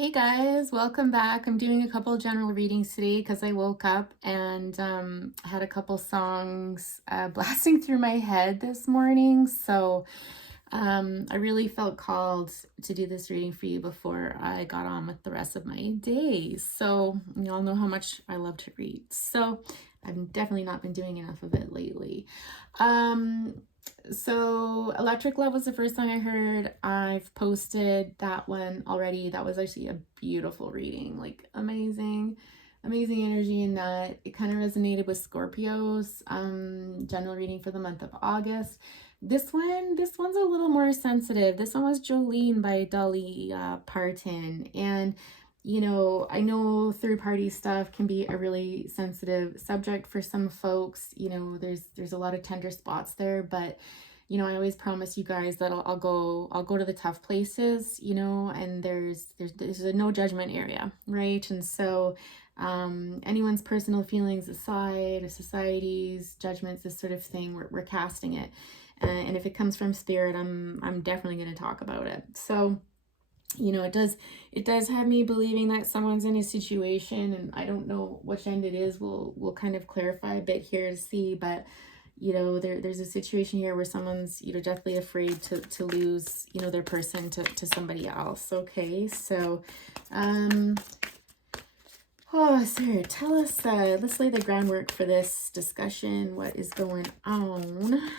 Hey guys, welcome back. I'm doing a couple general readings today because I woke up and had a couple songs blasting through my head this morning. So I really felt called to do this reading for you before I got on with the rest of my day. So you all know how much I love to read. So I've definitely not been doing enough of it lately. So Electric Love was the first song I heard. I've posted that one already. That was actually a beautiful reading, like amazing energy in that. It kind of resonated with Scorpios. General reading for the month of August. This one's a little more sensitive. This one was Jolene by Dolly Parton. And I know third-party stuff can be a really sensitive subject for some folks. There's a lot of tender spots there, but I always promise you guys that I'll go to the tough places, and there's a no judgment area, right? And so anyone's personal feelings aside, society's judgments, this sort of thing, we're casting it. And if it comes from spirit, I'm definitely going to talk about it. So it does have me believing that someone's in a situation, and I don't know which end it is. We'll kind of clarify a bit here to see, but there's a situation here where someone's definitely afraid to lose their person to somebody else. Okay, so oh sir, tell us, let's lay the groundwork for this discussion. What is going on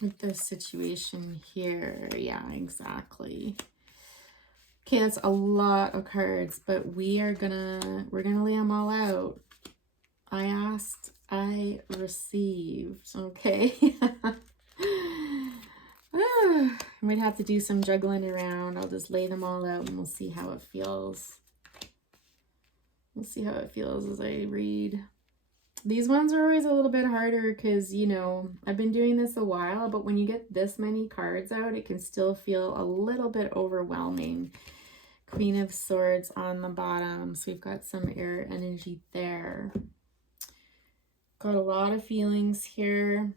with this situation here? Yeah, exactly. Okay, that's a lot of cards, but we're gonna lay them all out. I asked, I received. Okay. I might have to do some juggling around. I'll just lay them all out and we'll see how it feels. We'll see how it feels as I read. These ones are always a little bit harder because, I've been doing this a while, but when you get this many cards out, it can still feel a little bit overwhelming. Queen of Swords on the bottom. So we've got some air energy there. Got a lot of feelings here.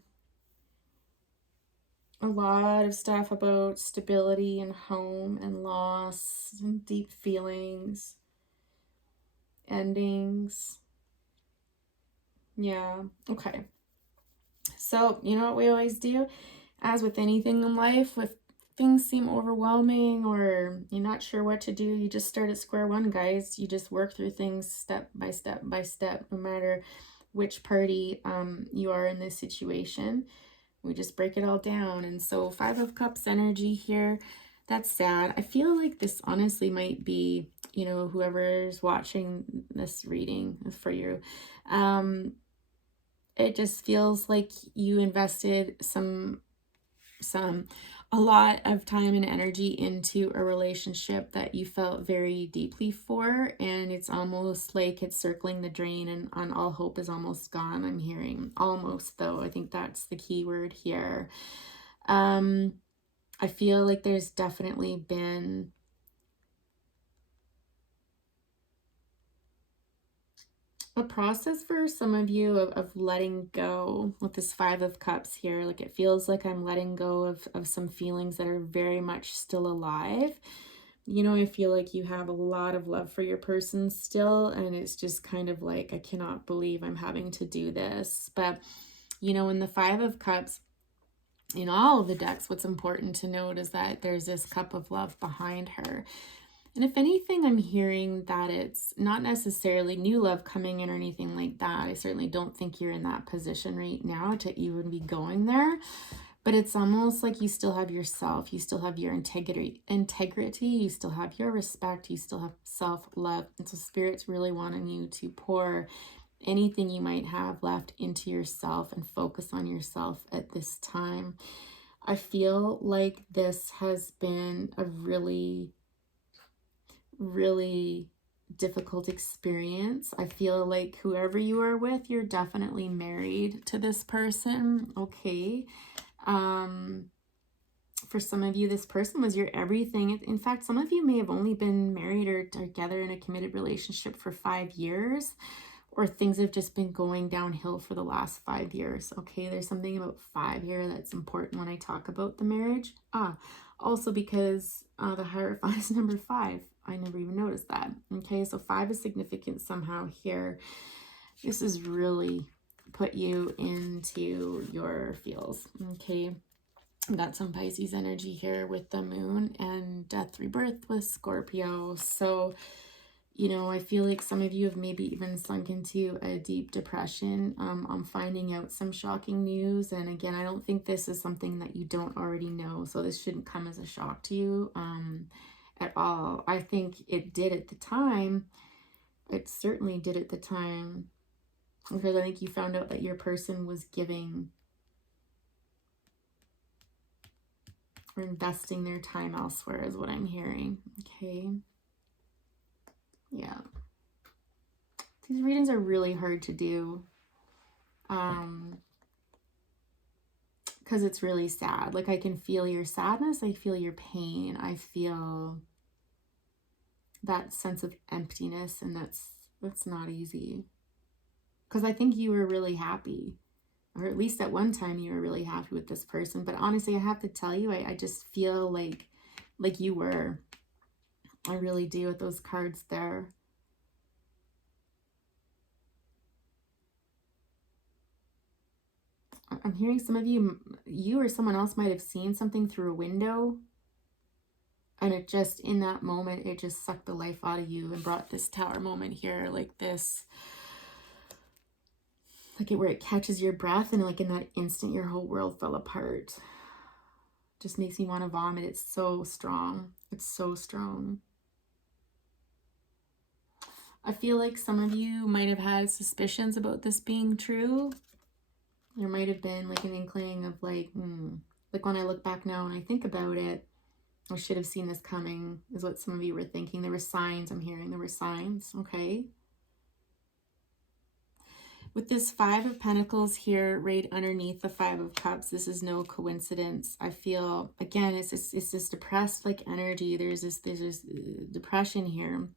A lot of stuff about stability and home and loss and deep feelings. Endings. Yeah, okay. So, you know what we always do? As with anything in life, if things seem overwhelming or you're not sure what to do, you just start at square one, guys. You just work through things step by step by step, no matter which party you are in this situation. We just break it all down. And so Five of Cups energy here, that's sad. I feel like this honestly might be, whoever's watching this reading for you. It just feels like you invested a lot of time and energy into a relationship that you felt very deeply for, and it's almost like it's circling the drain and on all hope is almost gone. I'm hearing almost, though. I think that's the key word here. I feel like there's definitely been a process for some of you of letting go with this Five of Cups here. Like it feels like I'm letting go of some feelings that are very much still alive. I feel like you have a lot of love for your person still, and it's just kind of like, I cannot believe I'm having to do this. But, in the Five of Cups, in all of the decks, what's important to note is that there's this cup of love behind her. And if anything, I'm hearing that it's not necessarily new love coming in or anything like that. I certainly don't think you're in that position right now to even be going there. But it's almost like you still have yourself. You still have your integrity. You still have your respect. You still have self-love. And so Spirit's really wanting you to pour anything you might have left into yourself and focus on yourself at this time. I feel like this has been a really difficult experience. I feel like whoever you are with, you're definitely married to this person. Okay. For some of you, this person was your everything. In fact, some of you may have only been married or together in a committed relationship for 5 years, or things have just been going downhill for the last 5 years. Okay, there's something about 5 here that's important when I talk about the marriage. Also because the Hierophant is number 5. I never even noticed that. Okay, so 5 is significant somehow here. This is really put you into your feels. Okay, got some Pisces energy here with the moon and death rebirth with Scorpio. So, you know, I feel like some of you have maybe even sunk into a deep depression. I'm finding out some shocking news. And again, I don't think this is something that you don't already know. So this shouldn't come as a shock to you at all. I think it did at the time. It certainly did at the time. Because I think you found out that your person was giving or investing their time elsewhere is what I'm hearing. Okay. Yeah. These readings are really hard to do. Because it's really sad. Like, I can feel your sadness. I feel your pain. I feel that sense of emptiness, and that's not easy. Because I think you were really happy. Or at least at one time you were really happy with this person. But honestly, I have to tell you, I just feel like you were. I really do with those cards there. I'm hearing some of you or someone else might have seen something through a window. And it just, in that moment, it just sucked the life out of you and brought this Tower moment here, like this. Like where it catches your breath, and like in that instant, your whole world fell apart. Just makes me want to vomit. It's so strong. It's so strong. I feel like some of you might have had suspicions about this being true. There might have been like an inkling of like when I look back now and I think about it, I should have seen this coming, is what some of you were thinking. There were signs, I'm hearing. There were signs, okay? With this 5 of Pentacles here, right underneath the 5 of Cups, this is no coincidence. I feel, again, it's this depressed like energy. There's this depression here.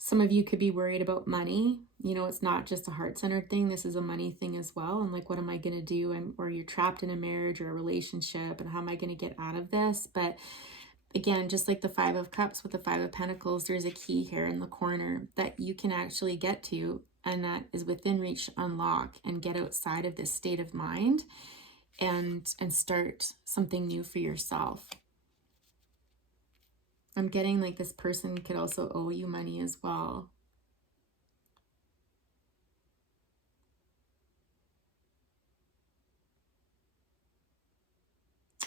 Some of you could be worried about money. You know, it's not just a heart-centered thing. This is a money thing as well. And like, what am I going to do? Or you're trapped in a marriage or a relationship, and how am I going to get out of this? But again, just like the 5 of Cups with the 5 of Pentacles, there's a key here in the corner that you can actually get to, and that is within reach to unlock and get outside of this state of mind and start something new for yourself. I'm getting like this person could also owe you money as well.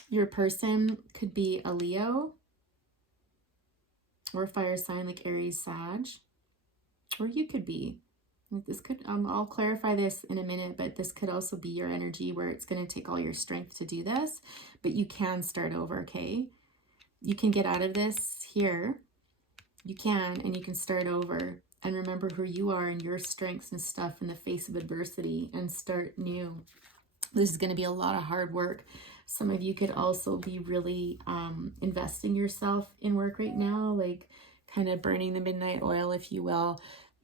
Your person could be a Leo or a fire sign like Aries, Sag, or you could be. This could, I'll clarify this in a minute, but this could also be your energy where it's going to take all your strength to do this, but you can start over, okay? You can get out of this here. You can, and you can start over and remember who you are and your strengths and stuff in the face of adversity and start new. This is going to be a lot of hard work. Some of you could also be really investing yourself in work right now, like kind of burning the midnight oil, if you will,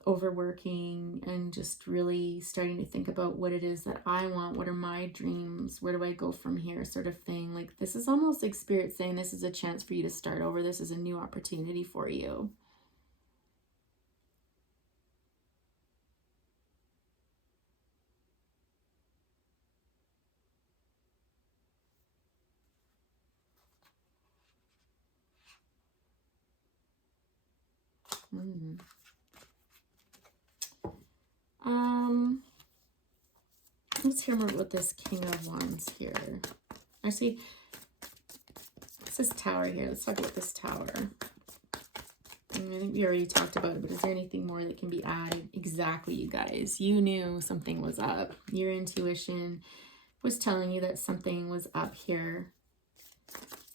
overworking and just really starting to think about what it is that I want. What are my dreams? Where do I go from here, sort of thing. Like, this is almost like Spirit saying this is a chance for you to start over. This is a new opportunity for you. Let's hear more about this King of Wands here. Actually, it's this Tower here. Let's talk about this Tower. I think we already talked about it, but is there anything more that can be added? Exactly, you guys. You knew something was up. Your intuition was telling you that something was up here.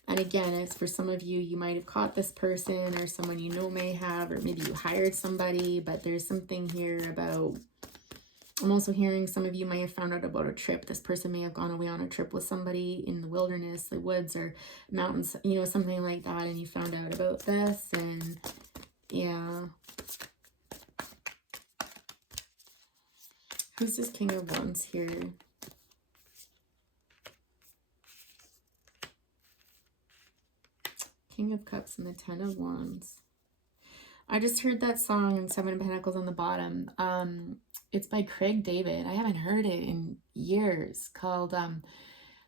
And again, it's for some of you, you might have caught this person, or someone you know may have, or maybe you hired somebody, but there's something here about, I'm also hearing some of you may have found out about a trip. This person may have gone away on a trip with somebody in the wilderness, the woods or mountains, you know, something like that, and you found out about this, and yeah. Who's this King of Wands here? King of Cups and the Ten of Wands. I just heard that song in Seven of Pentacles on the bottom. It's by Craig David. I haven't heard it in years. Called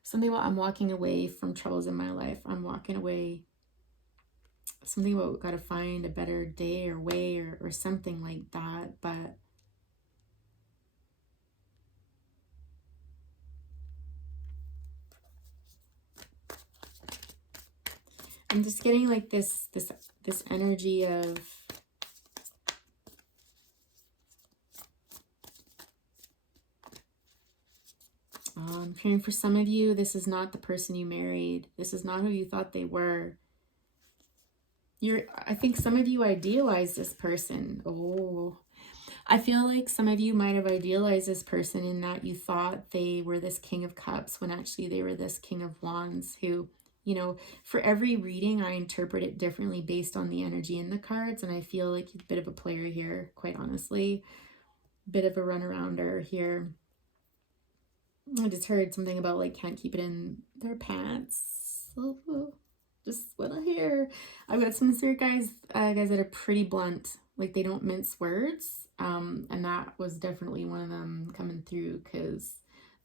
something about I'm walking away from troubles in my life. I'm walking away. Something about gotta find a better day or way or something like that. But I'm just getting like this energy of I'm hearing for some of you, this is not the person you married. This is not who you thought they were. I think some of you idealize this person. Oh, I feel like some of you might have idealized this person in that you thought they were this King of Cups when actually they were this King of Wands who, you know, for every reading, I interpret it differently based on the energy in the cards. And I feel like you're a bit of a player here, quite honestly. Bit of a runarounder here. I just heard something about like can't keep it in their pants. Just what I hear. I've got some spirit guys that are pretty blunt. Like they don't mince words. And that was definitely one of them coming through because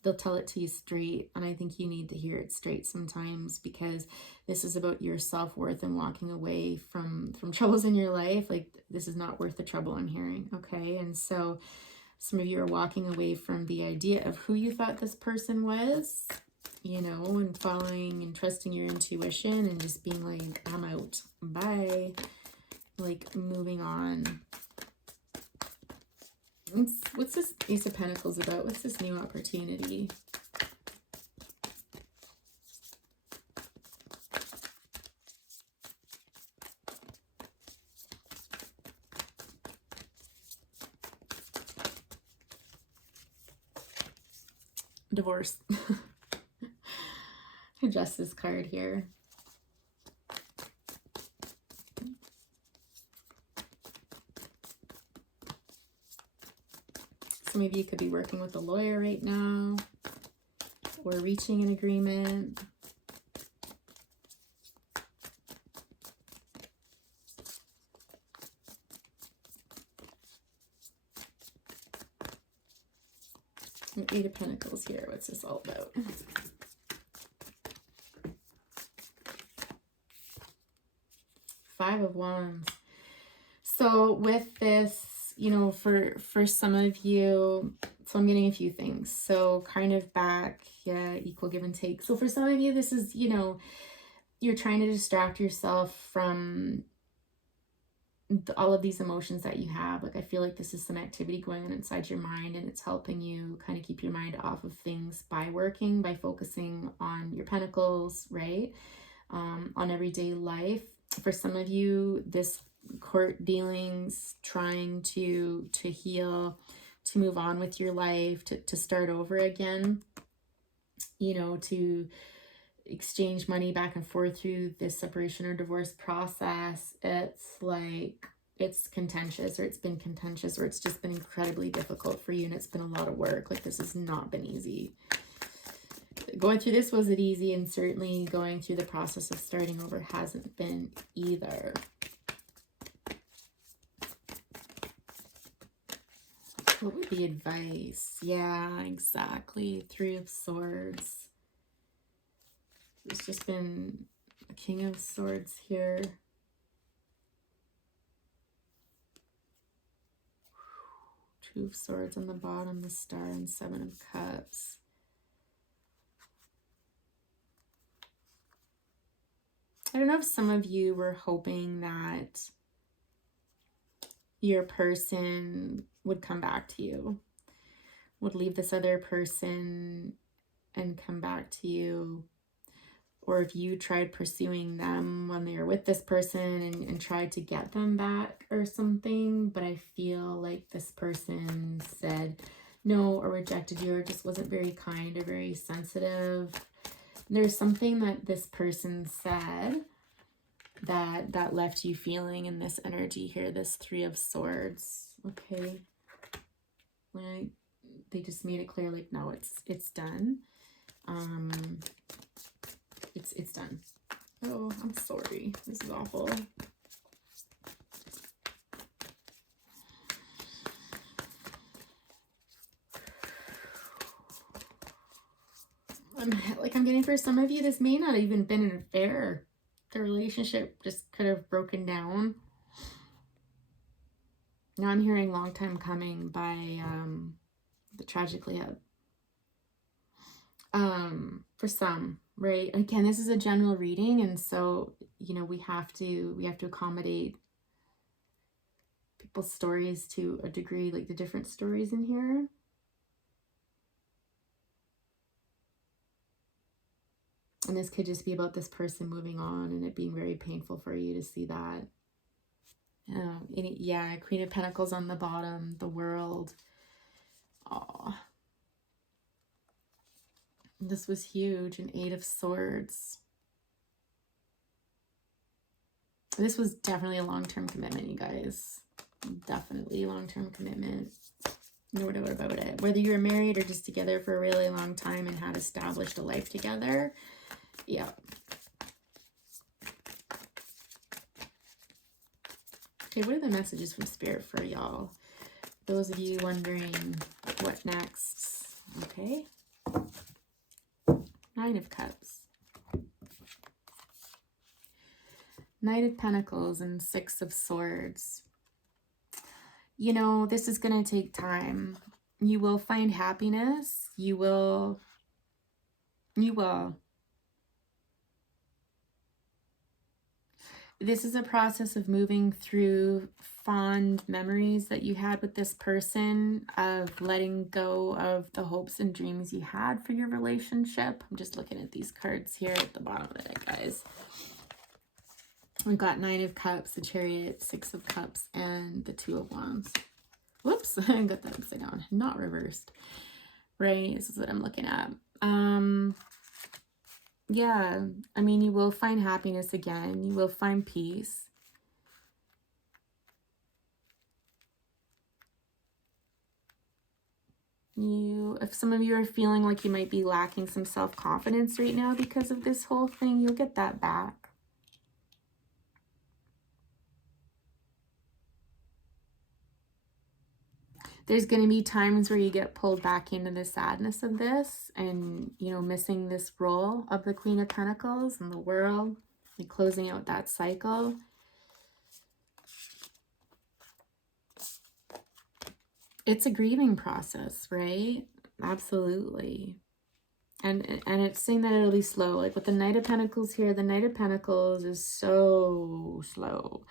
they'll tell it to you straight. And I think you need to hear it straight sometimes because this is about your self-worth and walking away from troubles in your life. Like this is not worth the trouble I'm hearing. Okay. And so some of you are walking away from the idea of who you thought this person was, you know, and following and trusting your intuition and just being like, I'm out. Bye. Like moving on. What's this Ace of Pentacles about? What's this new opportunity? Divorce. Justice card here. Some of you could be working with a lawyer right now or reaching an agreement. Eight of Pentacles here. What's this all about? Five of Wands. So with this, you know, for some of you, so I'm getting a few things. So kind of back, yeah, equal give and take. So for some of you, this is, you know, you're trying to distract yourself from all of these emotions that you have. Like I feel like this is some activity going on inside your mind and it's helping you kind of keep your mind off of things by focusing on your pentacles, right? On everyday life. For some of you, this court dealings, trying to heal, to move on with your life, to start over again, you know, to exchange money back and forth through this separation or divorce process. It's like it's contentious, or it's been contentious, or it's just been incredibly difficult for you and it's been a lot of work. Like this has not been easy. Going through this wasn't easy, and certainly going through the process of starting over hasn't been either. What would be advice? Yeah, exactly. Three of Swords. There's just been a King of Swords here. Two of Swords on the bottom, the Star, and Seven of Cups. I don't know if some of you were hoping that your person would come back to you, would leave this other person and come back to you. Or if you tried pursuing them when they were with this person and tried to get them back or something. But I feel like this person said no or rejected you or just wasn't very kind or very sensitive. There's something that this person said that left you feeling in this energy here, this Three of Swords. Okay. Like they just made it clear, like, no, it's done. It's done. Oh, I'm sorry. This is awful. I'm getting, for some of you, this may not have even been an affair. The relationship just could have broken down. Now I'm hearing long time coming by the tragically up. For some, right? Again, this is a general reading, and so, you know, we have to accommodate people's stories to a degree, like the different stories in here. And this could just be about this person moving on and it being very painful for you to see that. Yeah, Queen of Pentacles on the bottom, the World. Oh, this was huge. An Eight of Swords. This was definitely a long-term commitment, you guys. Definitely a long-term commitment. No doubt about it. Whether you were married or just together for a really long time and had established a life together. Yeah. Okay, what are the messages from Spirit for y'all? Those of you wondering what next. Okay. Nine of Cups. Knight of Pentacles and Six of Swords. You know, this is going to take time. You will find happiness. You will. This is a process of moving through fond memories that you had with this person, of letting go of the hopes and dreams you had for your relationship. I'm just looking at these cards here at the bottom of it, guys. We've got Nine of Cups, the Chariot, Six of Cups, and the Two of Wands. Whoops, I got that upside down, not reversed. Right, this is what I'm looking at. Yeah, I mean, you will find happiness again. You will find peace. If some of you are feeling like you might be lacking some self-confidence right now because of this whole thing, you'll get that back. There's going to be times where you get pulled back into the sadness of this and, you know, missing this role of the Queen of Pentacles and the World and closing out that cycle. It's a grieving process, right? Absolutely. And it's saying that it'll be slow. Like with the Knight of Pentacles here, the Knight of Pentacles is so slow.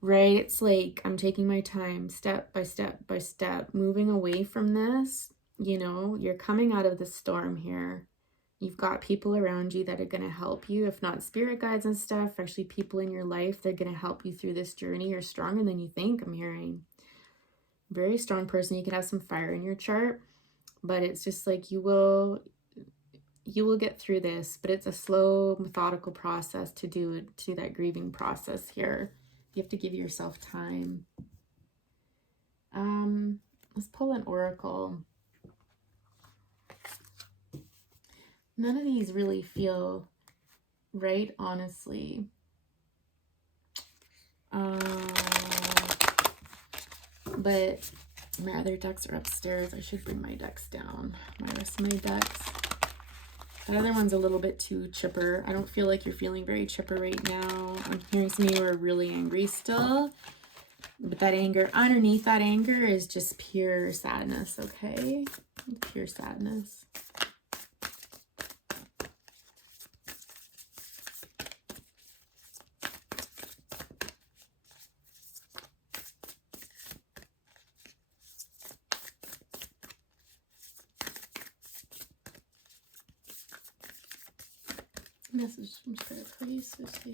Right? It's like I'm taking my time, step by step by step, moving away from this. You know, you're coming out of the storm here. You've got people around you that are going to help you. If not spirit guides and stuff, actually people in your life, they're going to help you through this journey. You're stronger than you think, I'm hearing. Very strong person. You could have some fire in your chart, but it's just like you will get through this, but it's a slow, methodical process to do it, to that grieving process here. You have to give yourself time. Let's pull an oracle. None of these really feel right, honestly. But my other decks are upstairs. I should bring my decks down. My rest of my decks. The other one's a little bit too chipper. I don't feel like you're feeling very chipper right now. I'm hearing some of you are really angry still. But that anger, underneath that anger is just pure sadness, okay? Pure sadness. Message from Spirit, please. Let's see.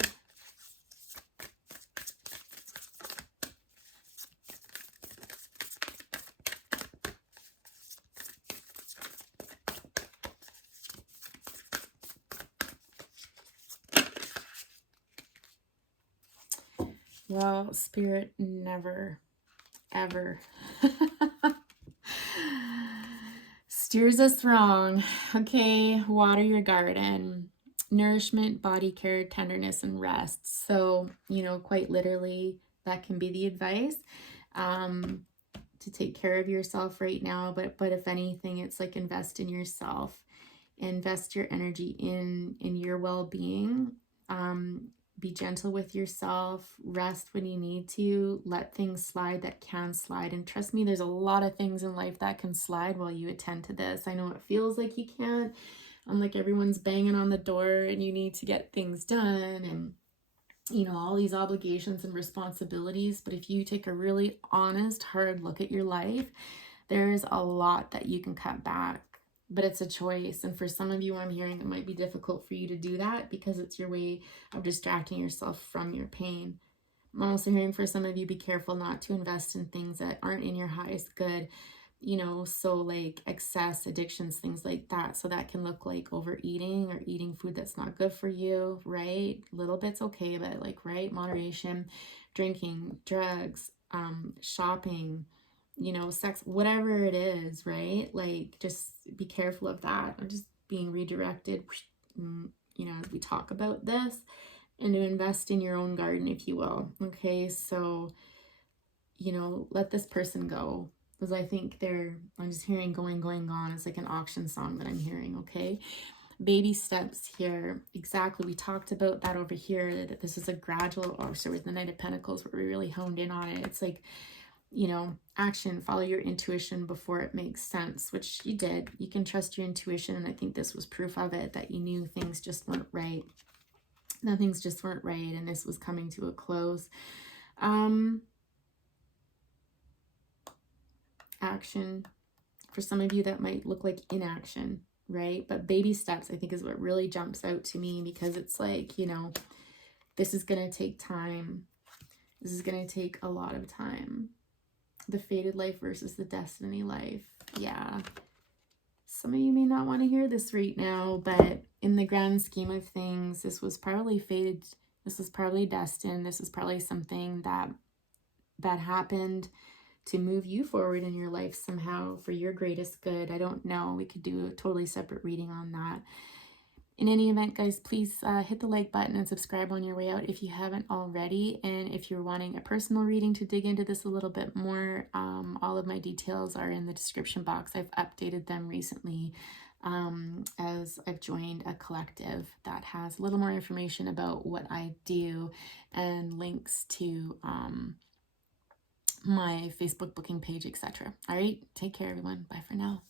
Well, Spirit, never, ever. steers us wrong. Okay, water your garden. Nourishment, body care, tenderness, and rest. So, quite literally, that can be the advice. To take care of yourself right now, but if anything, it's like invest in yourself, invest your energy in your well-being. Be gentle with yourself, rest when you need to, let things slide that can slide, and trust me, there's a lot of things in life that can slide while you attend to this. I know it feels like you can't, like everyone's banging on the door and you need to get things done, and all these obligations and responsibilities. But if you take a really honest, hard look at your life, there's a lot that you can cut back, but it's a choice. And for some of you, I'm hearing it might be difficult for you to do that because it's your way of distracting yourself from your pain. I'm also hearing for some of you, be careful not to invest in things that aren't in your highest good, so like excess, addictions, things like that. So that can look like overeating or eating food that's not good for you, right? Little bit's okay, but like, right, moderation, drinking, drugs, shopping, sex, whatever it is, right? Like, just be careful of that. I'm just being redirected, as we talk about this, and to invest in your own garden, if you will. Okay, so, let this person go. Because I think I'm just hearing going, gone. It's like an auction song that I'm hearing, okay? Baby steps here. Exactly. We talked about that over here, that this is a gradual, so with the Knight of Pentacles, where we really honed in on it. It's like, action, follow your intuition before it makes sense, which you did. You can trust your intuition. And I think this was proof of it, that you knew things just weren't right. Things just weren't right. And this was coming to a close. Action. For some of you, that might look like inaction, right? But baby steps, I think, is what really jumps out to me, because it's like, this is going to take time. This is going to take a lot of time. The fated life versus the destiny life. Yeah. Some of you may not want to hear this right now, but in the grand scheme of things, this was probably fated. This was probably destined. This is probably something that happened to move you forward in your life somehow for your greatest good. I don't know. We could do a totally separate reading on that. In any event, guys, please hit the like button and subscribe on your way out if you haven't already. And if you're wanting a personal reading to dig into this a little bit more, all of my details are in the description box. I've updated them recently as I've joined a collective that has a little more information about what I do and links to my Facebook booking page, etc. All right, take care, everyone. Bye for now.